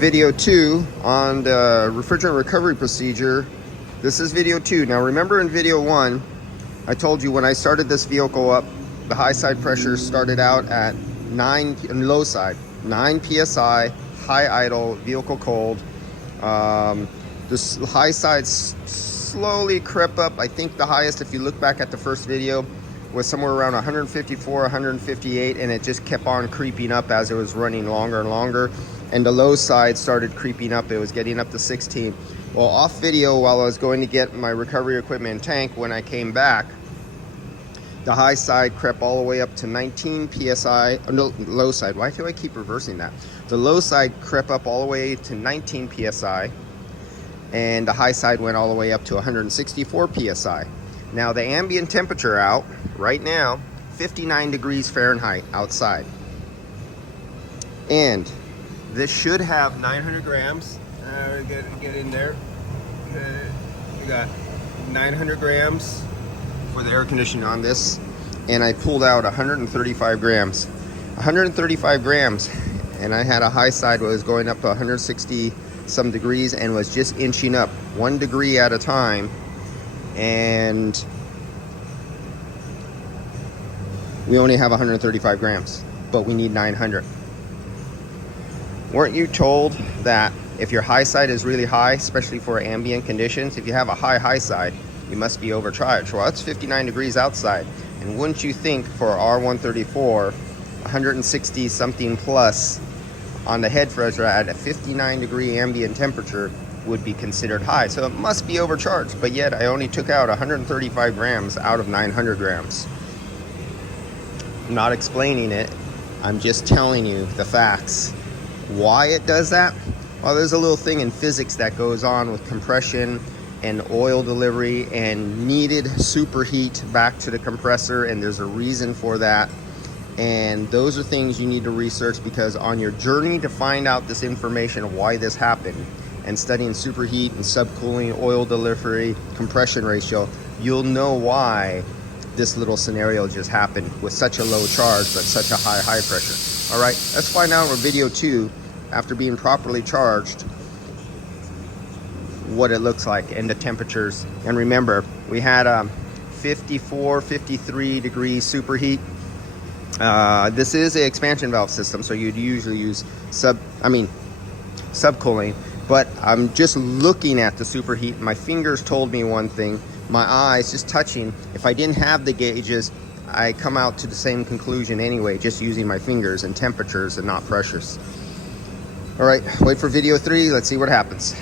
video 2 on the refrigerant recovery procedure. This is video 2. Now remember in video 1, I told you when I started this vehicle up, the high side pressure started out at 9, and low side, 9 PSI, high idle, vehicle cold. This high side slowly crept up. I think the highest, if you look back at the first video, was somewhere around 154, 158, and it just kept on creeping up as it was running longer and longer. And the low side started creeping up. It was getting up to 16. Well, off video, while I was going to get my recovery equipment and tank, when I came back, the high side crept all the way up to 19 PSI. No, low side. Why do I keep reversing that? The low side crept up all the way to 19 PSI, and the high side went all the way up to 164 PSI. Now, the ambient temperature out right now, 59 degrees Fahrenheit outside. And this should have 900 grams. Get in there. We got 900 grams for the air conditioning on this, and I pulled out 135 grams. 135 grams, and I had a high side was going up to 160 some degrees and was just inching up 1 degree at a time, and we only have 135 grams, but we need 900. Weren't you told that if your high side is really high, especially for ambient conditions, if you have a high side, you must be overcharged? Well, it's 59 degrees outside, and wouldn't you think for R134, 160 something plus on the head pressure at a 59 degree ambient temperature would be considered high? So it must be overcharged, but yet I only took out 135 grams out of 900 grams. I'm not explaining it, I'm just telling you the facts. Why it does that? Well, there's a little thing in physics that goes on with compression and oil delivery and needed superheat back to the compressor, and there's a reason for that. And those are things you need to research, because on your journey to find out this information of why this happened and studying superheat and subcooling, oil delivery, compression ratio, you'll know why this little scenario just happened with such a low charge but such a high pressure. All right, let's find out in video 2, after being properly charged, what it looks like and the temperatures. And remember, we had 54, 53 degrees superheat. This is an expansion valve system, so you'd usually use subcooling, but I'm just looking at the superheat. My fingers told me one thing, my eyes just touching. If I didn't have the gauges, I come out to the same conclusion anyway, just using my fingers and temperatures and not pressures. All right, wait for video 3. Let's see what happens.